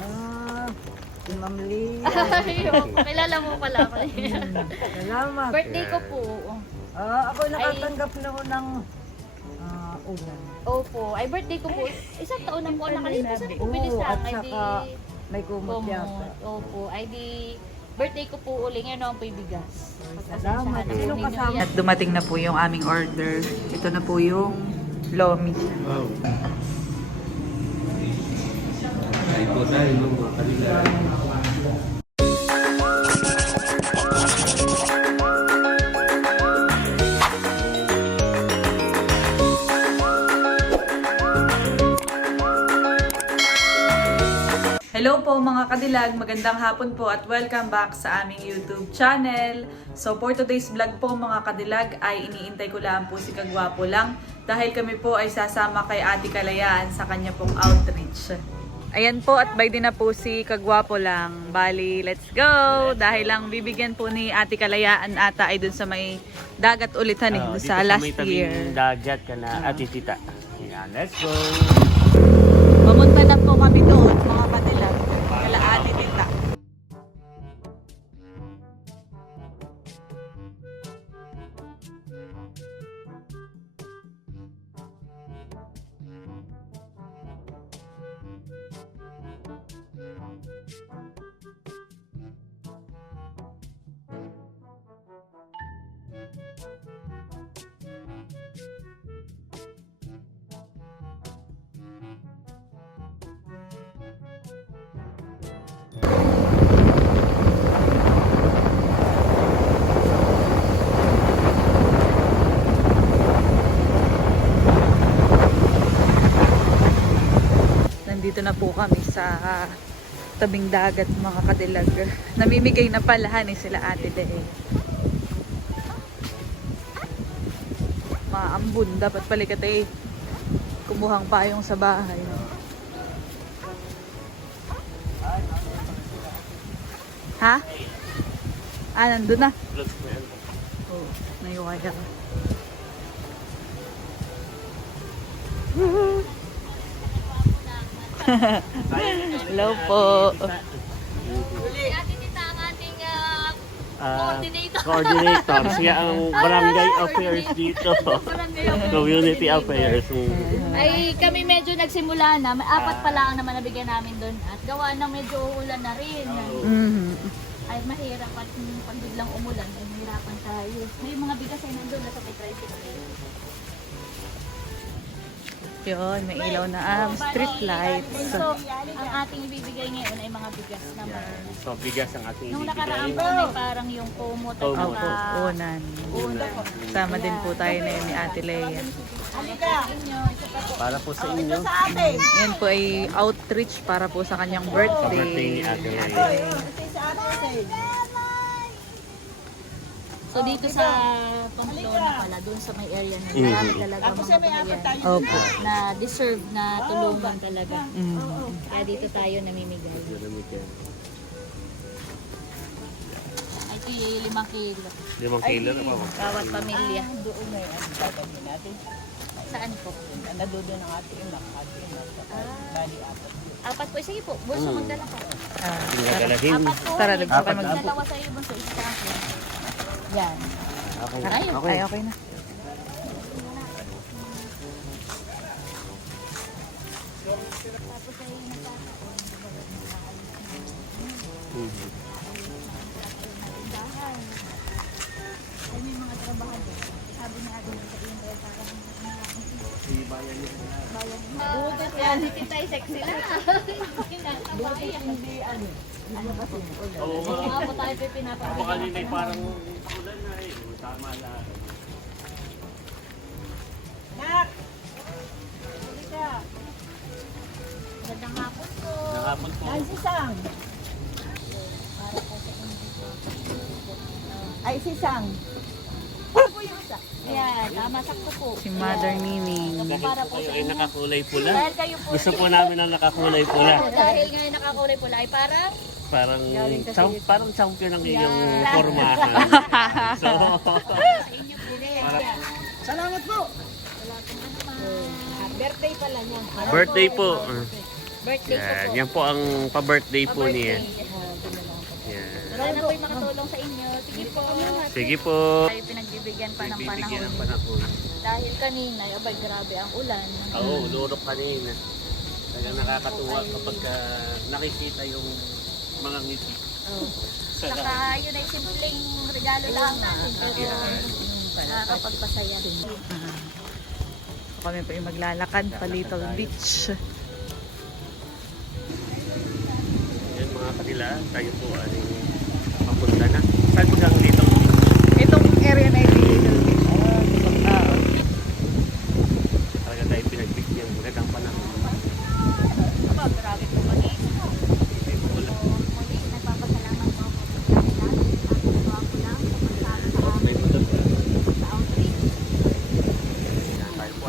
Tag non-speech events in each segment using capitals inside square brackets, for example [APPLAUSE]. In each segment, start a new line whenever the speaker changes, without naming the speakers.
Ah, si Ma'am Lee. [LAUGHS]
Ay, opo, kilala mo pala ako.
Salamat.
Birthday ko po.
Ah, ako nakatanggap na ko ng ah, ulan.
Opo, ay birthday ko po. Isang taon na po ang nakalipas. Po bilis
Oo, at
Ay di,
saka may kumot yata.
kumot. Opo, ay di, birthday ko po uli. Ngayon ako po ibigas.
Salamat. Sino kasama?
At dumating na po yung aming order. Ito na po yung lomi.
Wow. Po tayo ng mga kanila.
Hello po mga kadilag, magandang hapon po at welcome back sa aming YouTube channel. So for today's vlog po mga kadilag ay iniintay ko lang po si Kagwapo lang dahil kami po ay sasama kay Ate Kalayaan sa kanya pong outreach. Ayan po at by din na po si Kagwapo lang. Bali, let's go! Dahil lang bibigyan po ni Ate Kalayaan ata ay dun sa may dagat ulitan eh,
Ah,
dun sa last year.
dagat ka na at tita. Yan, let's go.
Pamunta na po kami Nandito na po kami sa tabing dagat mga kadilag. Namimigay na pala ni sila ate Dee. Maambun, dapat palikat eh. Kumuhang payong sa bahay. Ha? Ah, nandun na. Oh, naiwaya ka. [LAUGHS] Hello po.
Ate Tita ang ating ah,
Ah,
Coordinator.
coordinator. Siya ang barangay affairs dito.
barangay affairs.
Community affairs. Mm.
Ay, kami medyo nagsimula na. May apat pa lang naman nabigyan namin doon. At gawa ng medyo uulan na rin.
Mhm.
Ay, mahirap at mm, pag biglang umulan, ay mahirapan tayo. May mga bigas ay nandun na sa may tricycle.
Yun, may ilaw na um, street lights.
So, ang ating ibibigay ngayon ay mga bigas naman.
So, bigas ang ating
Nung nakaraan
ibibigay.
po, may parang yung kumot at
Kumot.
Saka
unan.
una.
Sama din po tayo na yun ni Ate Leia.
Para po sa inyo.
Yan po ay outreach para po sa kanyang birthday.
birthday ni Ate Leia.
Leia.
So dito sa Pamplona pala, doon sa may area na marami talaga mga pamilya
Opo.
na deserve na tulungan talaga.
Mm.
Kaya dito tayo namimigay. Ay, ito yung limang kilo.
Limang kilo na pa ba?
Bawat pamilya.
Doon na yan. Tatagin natin.
Saan po?
Nadudo ng ating inak. Ating inak. Bali apat.
Apat po. Sige po, bunso
Mm.
magdala ka.
Ah,
Pinagalahin.
Apat po.
Tara, lagyan ka
Apat
mag-
Dalawa sa iyo, bunso. Isa sa akin. Yan.
Okay.
Ayun.
Okay.
ay, okay na.
Mhm.
Mga Buti yan, hindi tayo sexy lang. Buti hindi ano. Ano ba
Oo.
Mga po tayo
ay parang ulan na eh. Tama lang.
Magandang hapon po.
Nakapon po.
Ay, si Sang. Ay, si Sang.
Ayan, tama sakto po.
Si Mother Nini.
Dahil
Para
po
po
kayo
sa
ay
inyo.
nakakulay pula.
Dahil kayo po
Gusto po namin ang nakakulay pula.
Dahil ngayon nakakulay pula ay parang
Parang cham, parang champion ang iyong
Yan.
formahan. [LAUGHS] so,
sa inyo po rin.
Salamat po.
Birthday pala niya.
birthday po.
Birthday ko
Yan,
po.
yan po ang pa-birthday po niya.
Pa-birthday. Sana po'y makatulong sa inyo. Sige po.
Sige po.
Tayo pinagbibigyan pa ng
Bibigyan ng
panahon.
panahon.
Dahil kanina, abay grabe ang ulan.
Oo, lurok kanina. Talagang nakakatuwa kapag ah, nakikita yung mga ngiti.
Oh. Saka yun ay simpleng regalo lang natin. Pero nakakapagpasaya din.
So, kami po yung maglalakad pa Little Beach.
Yan mga kanila, tayo po ay papunta na. Saan po ang dito?
Itong area na ito Little Beach. Ah,
Talaga tayo pinagbigyan. Magandang panahon.
Aba, grabe po lang
na.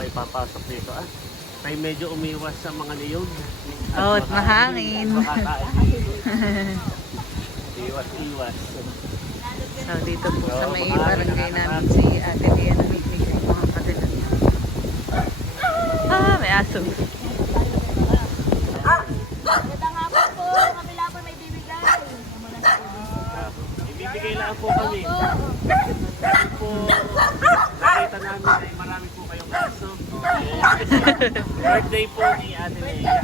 ay papasok dito. Ah, tayo medyo umiwas sa mga niyog.
At mahangin.
Makakain. [LAUGHS] Iwas-iwas.
So, dito po sa may barangay namin si Ate Lia namimigay mga kadilag. Ah, may aso.
Ibibigay lang po kami. Kasi po, nakita namin ay marami po kayong aso. [LAUGHS] birthday po ni Ate Lea.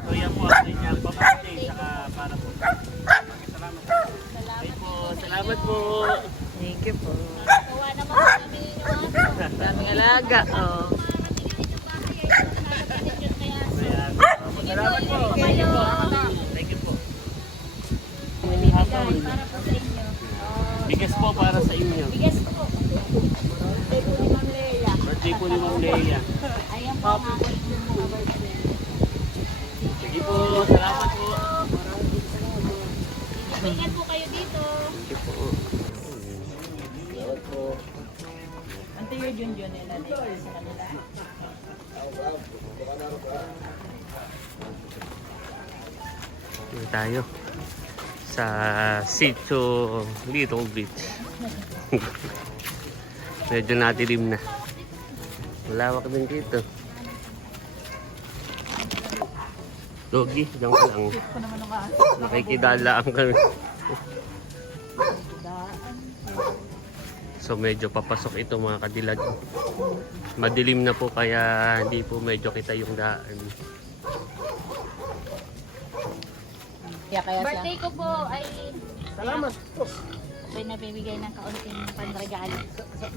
So yan po ang kanyang pa-birthday. Saka para po. Salamat po. Ay po, salamat po.
Thank you po.
Naman kami aso.
Daming alaga. Oh.
Salamat po.
Dito
tayo sa Sitio Little Beach. [LAUGHS] Medyo nadilim na. Malawak din dito. Logi, diyan ka lang. Nakikidalaan kami. So medyo papasok ito mga kadilag. Madilim na po kaya hindi po medyo kita yung daan.
Kaya kaya siya.
Birthday ko po ay... Salamat po. May nabibigay ng kaunting panregalo.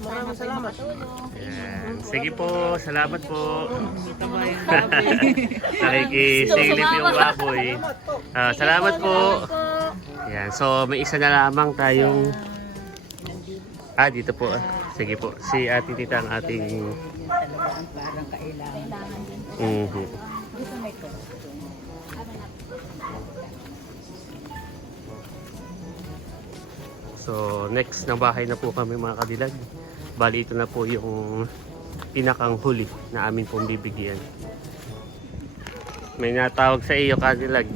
Sana po makatulong.
Ayan. Sige po, salamat po. Nakikisilip yung baboy. Ah, salamat po. Ayan, so may isa na lamang tayong... Ah, dito po. ah. Sige po. Si Ate Tita ang ating...
Parang kailangan.
Kailangan din.
Mhm. So, next na bahay na po kami mga kadilag. Bali, ito na po yung pinakang huli na amin pong bibigyan. May natawag sa iyo kadilag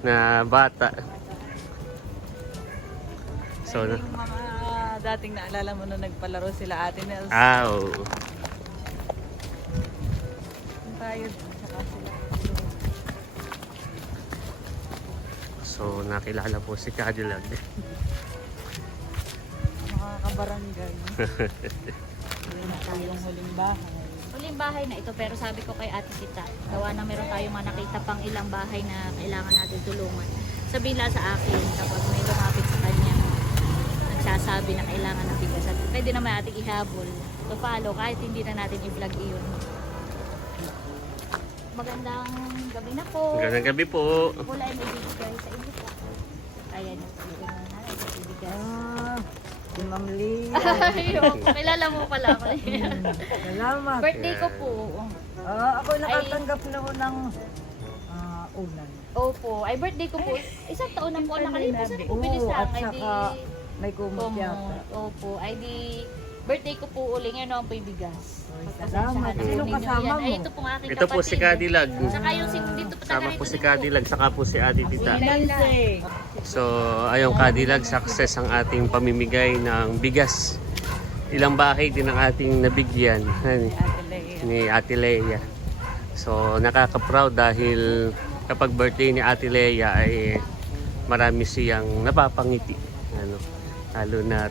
na bata. So, na,
dating naalala mo na nagpalaro sila Ate Nels.
ah, oo.
Tayo. Saka sila.
So, nakilala po si Cadillac.
Mga kabarangay. Hindi na tayong huling bahay.
Uling bahay na ito pero sabi ko kay Ate Tita, gawa na meron tayong mga nakita pang ilang bahay na kailangan natin tulungan. Sabihin lang sa akin kapag may lumapit sa kanya nagsasabi na kailangan ng bigas at pwede naman natin ihabol to follow kahit hindi na natin i-vlog iyon. Magandang gabi na po.
Magandang gabi po.
Wala ay may bibigay sa inyo po. Ayan na po yung nanay sa bibigay.
Ah, si Ma'am Lee. [LAUGHS]
Ay, opo, kilala mo pala ako. [LAUGHS]
Salamat.
Birthday ko po.
Ah, ako nakatanggap na ko ng ah, unan.
Opo, ay birthday ko po. Isang taon na po nakalipas. Ano po bilis
Oo,
lang?
at
Ay di,
saka may kumot
kumot.
yata.
Opo, ay di, birthday ko po uling. Ano ang po ibigas?
Salamat. Sino kasama
yan. Ay,
mo?
ito po ang aking
Ito po si. Cadillac.
Saka yung sin- dito po
Sama po si Cadillac, saka po si Ate Tita.
Nancy.
So, ayong Cadillac, success ang ating pamimigay ng bigas. Ilang bahay din ang ating nabigyan
Ate Lea.
ni Ate Leia. So nakaka-proud dahil kapag birthday ni Ate Leia ay marami siyang napapangiti. Ano, lalo na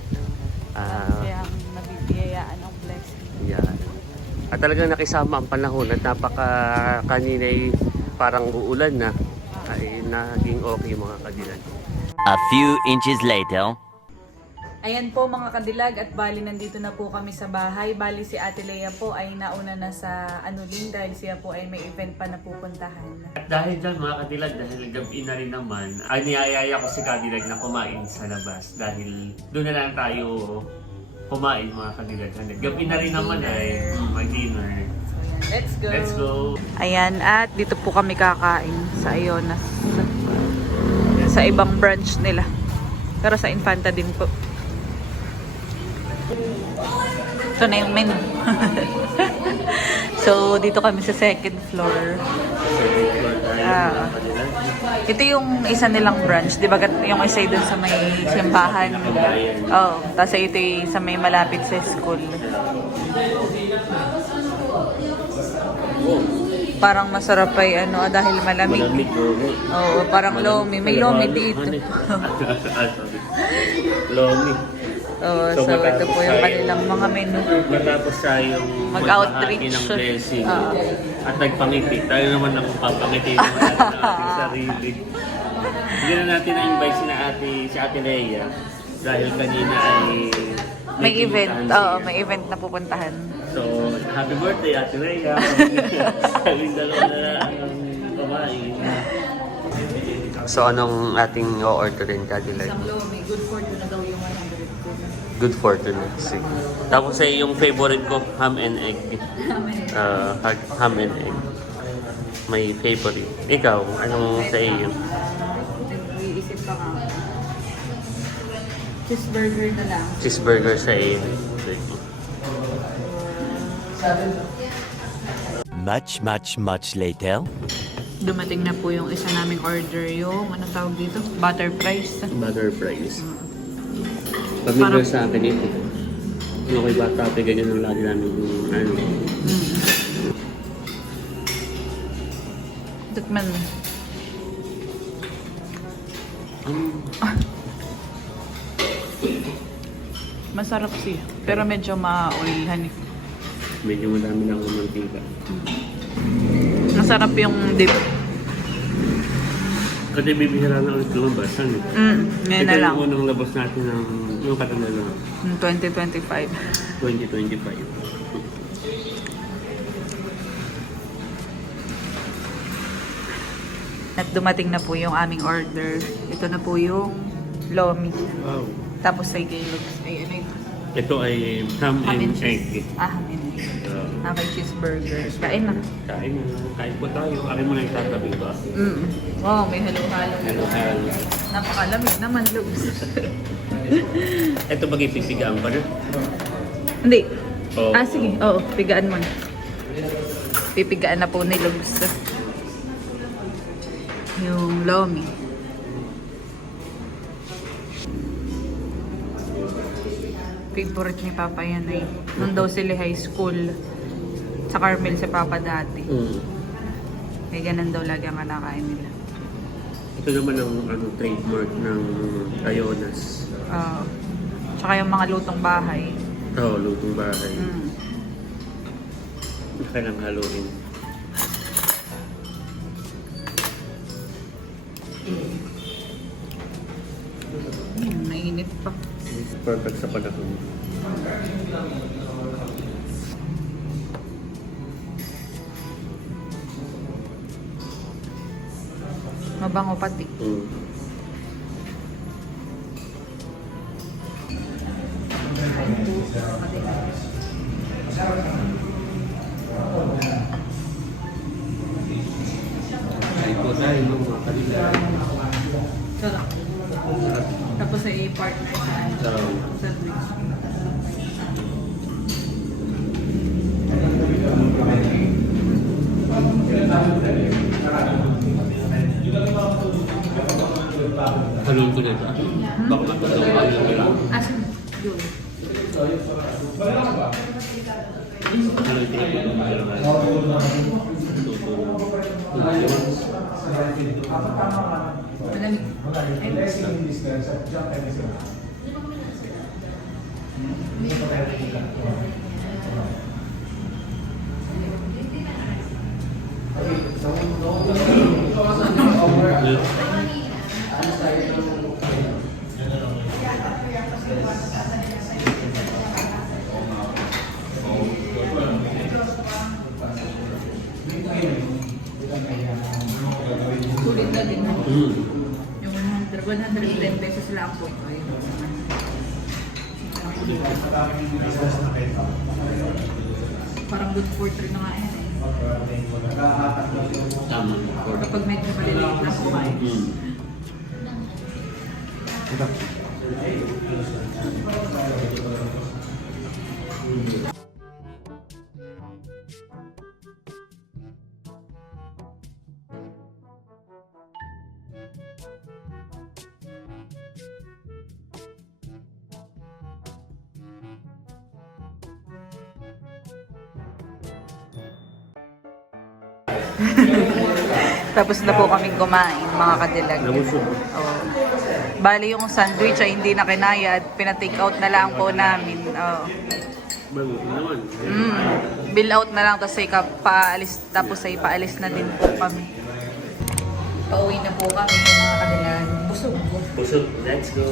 Kaya nabibiyayaan ng blessing.
yan. At talagang nakisama ang panahon at napaka kanina ay parang uulan na ay naging okay mga kadilan.
A few inches later.
Ayan po mga kadilag at bali nandito na po kami sa bahay. Bali si Ate Lea po ay nauna na sa Anuling dahil siya po ay may event pa na pupuntahan.
At dahil dyan mga kadilag, dahil gabi na rin naman, ay niyayaya ko si kadilag na kumain sa labas dahil doon na lang tayo kumain mga kadilag. Gabi na rin naman ay mm, mag-dinner.
Let's go!
Let's go!
Ayan, at dito po kami kakain sa Ionas. Sa ibang branch nila. Pero sa Infanta din po. Ito na yung menu. [LAUGHS] so, dito kami sa second floor. Ah. Ito yung isa nilang branch, di ba? Yung isa doon sa may simbahan. Oh, tapos ito yung sa may malapit sa school. Parang masarap ay ano dahil malamig.
Malamig.
Oo, parang lomi. May lomi dito.
ah. [LAUGHS] [LAUGHS] Lomi.
Oo,
So,
so, ito po yung kanilang mga menu.
Matapos tayong
Mag-outreach.
ng blessing
Ah.
at nagpangiti, tayo naman ang papangiti naman natin ang [LAUGHS] ating sarili. Hindi na natin na-invite si, na ate, si Ate Leia dahil kanina ay
May event. Oo,
siya.
may event na pupuntahan.
So, happy birthday Ate Leia. [LAUGHS] Kaming dalawa na lang ang kumain. So, anong ating o-orderin ka, Dilag?
lomi, good for na daw yung 100
Good fortune. Sige. Tapos ay yung favorite ko, ham and egg. Uh, [LAUGHS] ham and egg. My favorite. Ikaw, anong sa iyo?
Nag-iisip pa nga. Cheeseburger na lang.
Cheeseburger sa iyo. Sige.
Much, much, much later.
Dumating na po yung isa naming order, yung ano tawag dito? Butter fries.
Butter fries. Familiar
Parang-
sa akin ito. Yung kay bata, pe, ganyan ang lagi namin ano.
Tikman mo. [LAUGHS] Masarap siya. Pero medyo ma-oilihan eh.
Medyo madami na akong mantika.
Masarap yung dip.
Kasi bibihira na ulit lumabas. Ano?
Mm, ngayon
Ito
na lang.
yung unang labas natin ng yung katanda na
Mm, 2025.
2025.
At dumating na po yung aming order. Ito na po yung lomi.
Wow.
Tapos ay gaylobs. Ay, ano?
Ito ay ham
Ham
and
and
egg.
Ah, ham and egg.
Uh,
Okay, cheeseburger. Kain na.
kain na. Kain po tayo. Akin mo na yung tatabi ba?
Mm. Wow, may halo-halo.
Hello.
Napakalamig naman, Lubs. [LAUGHS] [LAUGHS]
Ito ba ipipigaan ba na?
Hindi.
Oo.
Ah, sige. Oo, pigaan mo na. Pipigaan na po ni Lubs. Yung lomi. Favorite ni Papa yan ay. Nung daw sila high school. Sa Carmel si Papa dati.
Mm.
Kaya ganun daw lagi ang kinakain nila.
Ito naman ang ano, trademark ng Ionas.
Ah, tsaka yung mga lutong bahay.
Ito, lutong bahay.
Mm.
Kailang haluin.
Mm, mainit pa.
Perfect sa panahon.
Mabango pati.
Mm.
Sarap. Tapos ay partner sa
So,
sandwich.
halun ko na ito. Baka matulong ako yung kailangan.
Asan? Yun.
Halun ko na ito.
Malamig. Sulit na din.
Mm.
Yung 100, 110 pesos lang po. Ayun. Parang good for three na nga yan eh.
Tama.
Kapag medyo maliliit na kumain.
Mm. [LAUGHS]
Tapos na po kaming kumain, mga kadilag.
Nabusog.
Oh. Bali yung sandwich ay hindi na kinaya at pinatake out na lang po namin. Oh.
Naman.
Mm. Bill out na lang tapos ay paalis, tapos ay paalis na din po kami. Pauwi na po kami mga kadilag. Busog po.
Busog. Let's go.